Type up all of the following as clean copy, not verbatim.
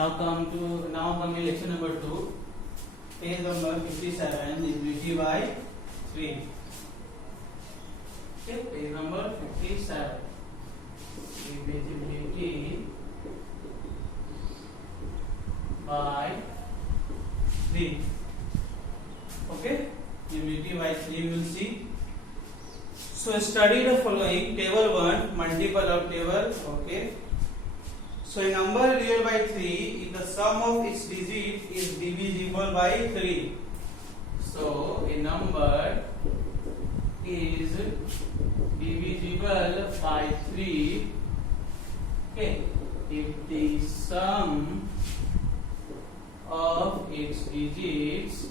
Now come to lesson number 2. Page number 57, divisibility by 3. Okay, page number 57. Divisibility by 3. Okay, divisibility by 3 we will see. So study the following. Table 1, multiple of table. Okay. So a number divided by 3, if the sum of its digit is divisible by 3. So a number is divisible by 3. Okay. If the sum of its digits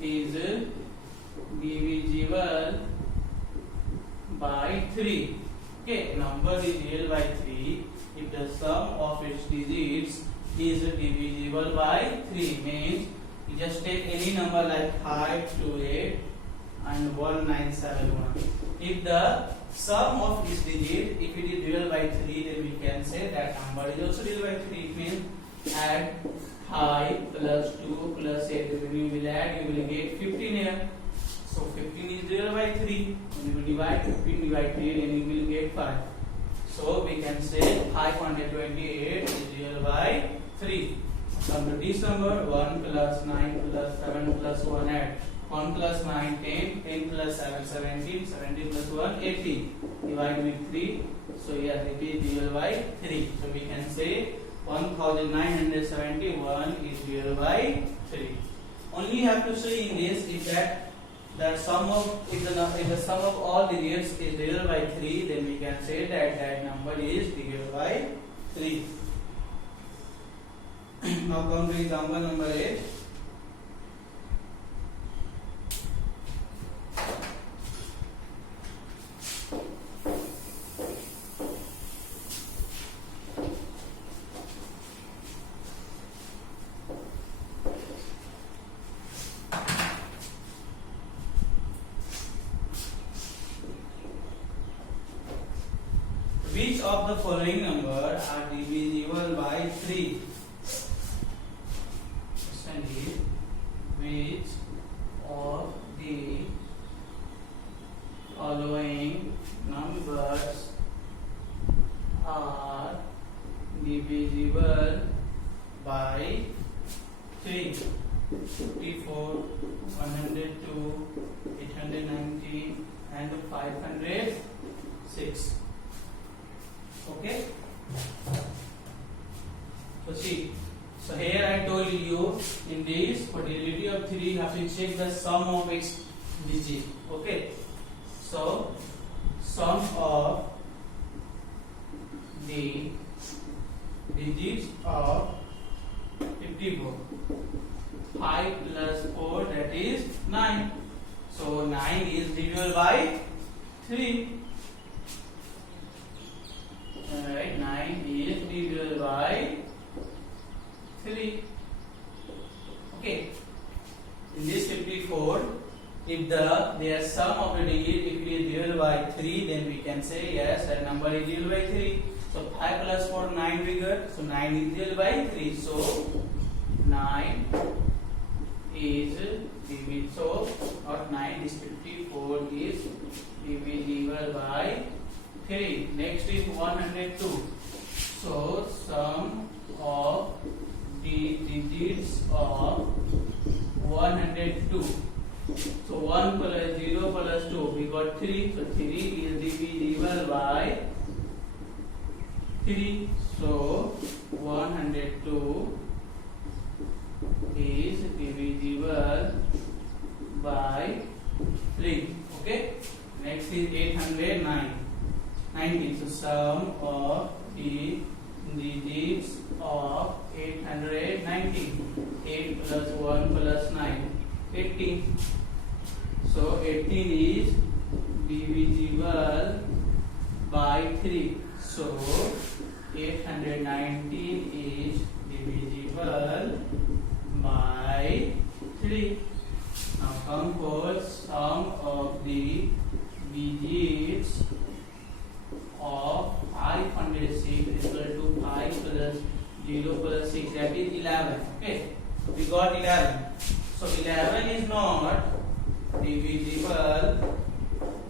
is divisible by 3. Okay, number is real by 3 if the sum of its digits is divisible by 3. Means you just take any number like 528 and 1971. If the sum of its digit, if it is divisible by 3, then we can say that number is also divisible by 3. It means add 5 plus 2 plus 8. When you will add, you will get 15 here. So 15 is divisible by 3. When you divide 15 by 3, then you will get 5. So we can say 528 is divisible by 3. Come to this number, 1 plus 9 plus 7 plus 1 add. 1 plus 9, 10, 10 plus 7, 17, 17 plus 1, 18. Divide with 3. So yes, it is divisible by 3. So we can say 1971 is divisible by 3. Only you have to say in this is that the sum of if the sum of all digits is divisible by 3, then we can say that that number is divisible by 3. Now come to example number 8. Which of the following numbers are divisible by 3? Question is, which of the following numbers are divisible by 3? 54, 102, 819 and 506. Okay. So see. So here I told you in this for divisibility of 3 you have to check the sum of its digit. Okay. So sum of the digits of 54. 5 plus 4 that is 9. So 9 is divisible by 3. Alright, 9 is divisible by 3. Okay. In this 54, if their sum of the digit if it is divisible by 3, then we can say yes, that number is divisible by 3. So 5 plus 4, 9 we got. So 9 is divisible by 3. So 9 is divisible. So not 9 is 54 is divisible by 3. Next is 102. So sum of the digits of 102. So 1 plus 0 plus 2 we got 3. So 3 is divisible by 3. So 102 is divisible by 3. Okay. Next is 809. 19. So sum of the digits of 819. 8 plus 1 plus 9. 18. So 18 is divisible by 3. So 819 is divisible by 3. Now come for sum of the digits of 506 is equal to 5 plus 0 plus 6, that is 11. Okay, we got 11. So 11 is not divisible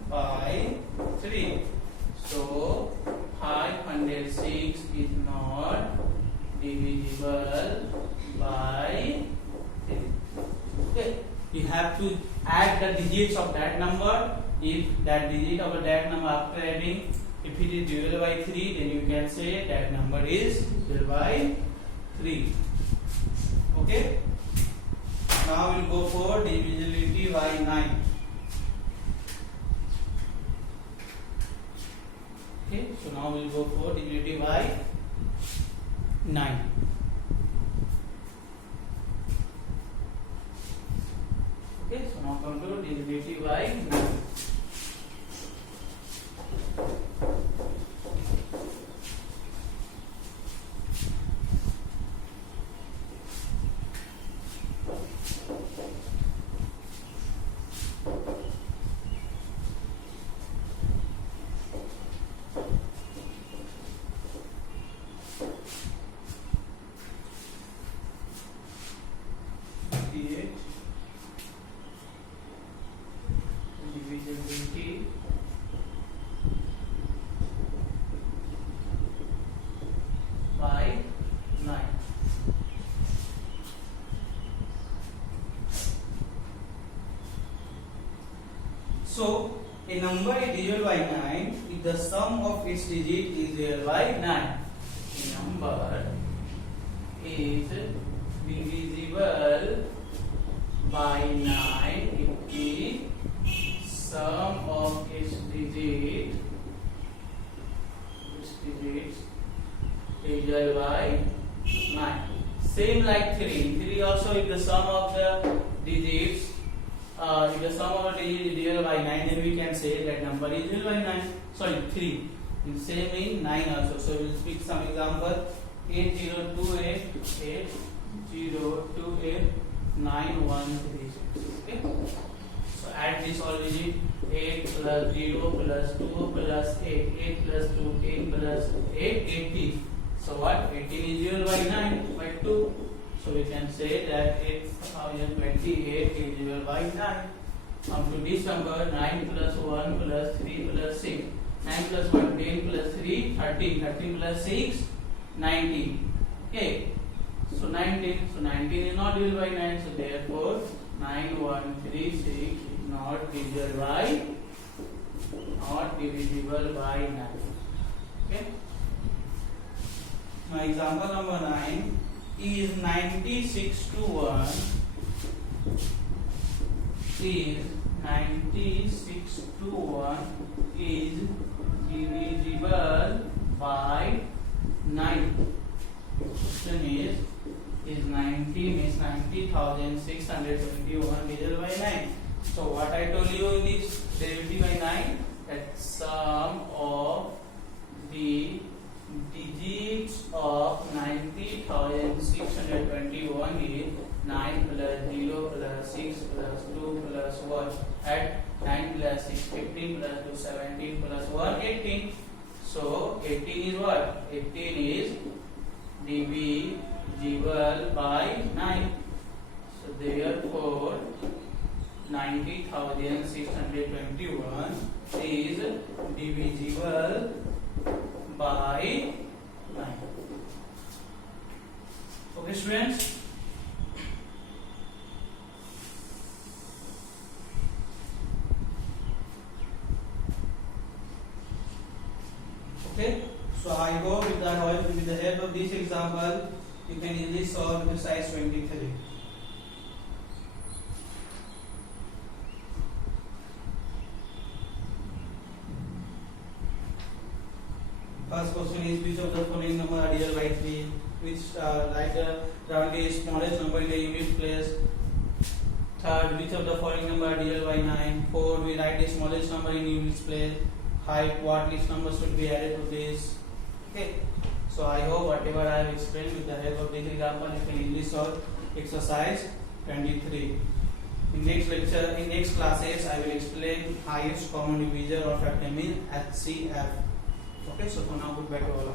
by 3. So 506 is not divisible by 3. Okay, you have to add the digits of that number. If that digit of that number after adding, if it is divisible by 3, then you can say that number is divisible by 3. Okay. Now we'll go for divisibility by 9. Okay, so now we'll go for divisibility by 9. Okay, so now come to divisibility by 9. Divisibility by 9. So a number is divisible by 9 if the sum of its digit is divisible by 9. A number is divisible by 9 if the sum of its digits is divisible by 9. Same like 3. 3 also, if the sum of the digits, if the sum of the digits is divisible by 9, then we can say that number is divisible by 9. Sorry, 3. And same in 9 also. So we will pick some example. 8028 8028 9136. Okay. So add this all digit. 8 plus 0 plus 2 plus 8. 8 plus 2, 10 plus 8, 18. So what? 18 is divisible by 9 by 2. So we can say that 8028 is divisible by 9. Come to this number. 9 plus 1 plus 3 plus 6. 9 plus 1, 10 plus 3, 13. 13 plus 6, 19. Okay. So 19. So 19 is not divisible by 9. So therefore 9136 is not divisible by 9. Okay. Now example number 9 is 96 to 1 is 96 to 1 is divisible by 9. Question is 90 means 90,621 divisible by 9. So what I told you in this derivative by 9, that sum of the digits of 90,621 is 9 plus 0 plus 6 plus 2 plus 1. Add 9 plus 6, 15 plus 2, 17 plus 1, 18. So 18 is what? 18 is divisible by 9. So therefore 90,621 is divisible by 9. Okay, students. Okay, so I hope with the help of this example, you can easily solve exercise 23. First question is, which of the following number are divisible by 3? Which write the smallest number in the unit place. Third, which of the following number are divisible by 9? Fourth, we write the smallest number in units place. 5, what least number should be added to this? Okay, so I hope whatever I have explained with the help of this example, you can easily solve exercise 23. In next lecture, in next classes, I will explain highest common divisor or factor mean HCF. Okay, so for now, goodbye to all.